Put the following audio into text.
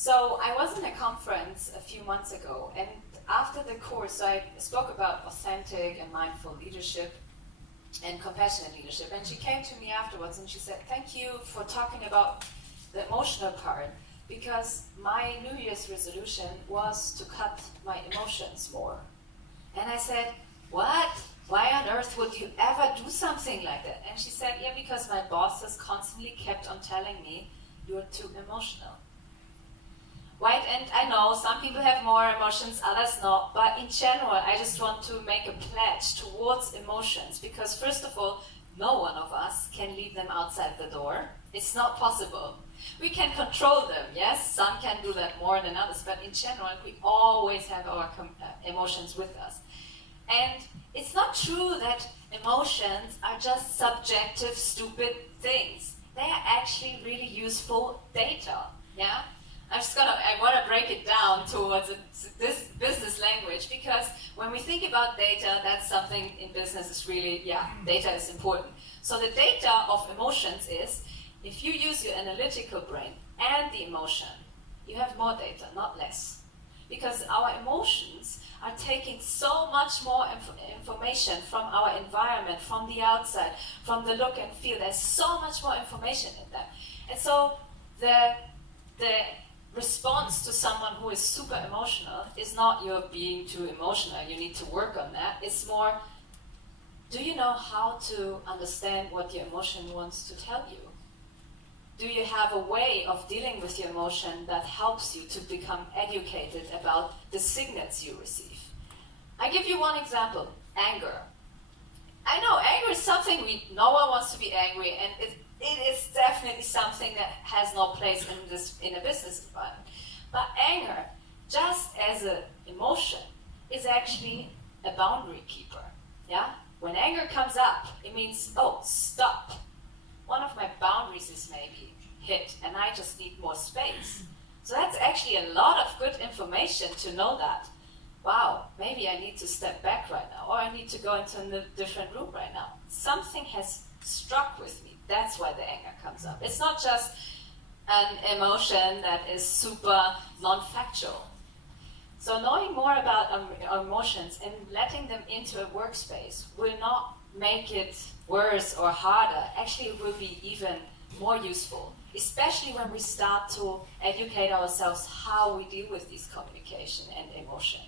So I was in a conference a few months ago, and after the course I spoke about authentic and mindful leadership and compassionate leadership, and she came to me afterwards and she said, thank you for talking about the emotional part, because my New Year's resolution was to cut my emotions more. And I said, what? Why on earth would you ever do something like that? And she said, yeah, because my bosses constantly kept on telling me, you're too emotional. Right, and I know some people have more emotions, others not, but in general, I just want to make a pledge towards emotions, because first of all, no one of us can leave them outside the door. It's not possible. We can control them, yes, some can do that more than others, but in general, we always have our emotions with us. And it's not true that emotions are just subjective, stupid things. They are actually really useful data, yeah? I want to break it down towards this business language, because when we think about data, that's something in business is really, data is important. So the data of emotions is, if you use your analytical brain and the emotion, you have more data, not less. Because our emotions are taking so much more information from our environment, from the outside, from the look and feel. There's so much more information in them. And so the response to someone who is super emotional is not you're being too emotional, you need to work on that. It's more, do you know how to understand what your emotion wants to tell you? Do you have a way of dealing with your emotion that helps you to become educated about the signals you receive? I give you one example, anger. I know anger is something no one wants to be angry, and it is definitely something that has no place in a business environment. But anger, just as an emotion, is actually a boundary keeper. Yeah? When anger comes up, it means, oh, stop. One of my boundaries is maybe hit, and I just need more space. So that's actually a lot of good information to know that, wow, maybe I need to step back right now, or I need to go into a different room right now. Something has struck with me. That's why the anger comes up. It's not just an emotion that is super non-factual. So knowing more about our emotions and letting them into a workspace will not make it worse or harder. Actually, it will be even more useful, especially when we start to educate ourselves how we deal with these communication and emotion.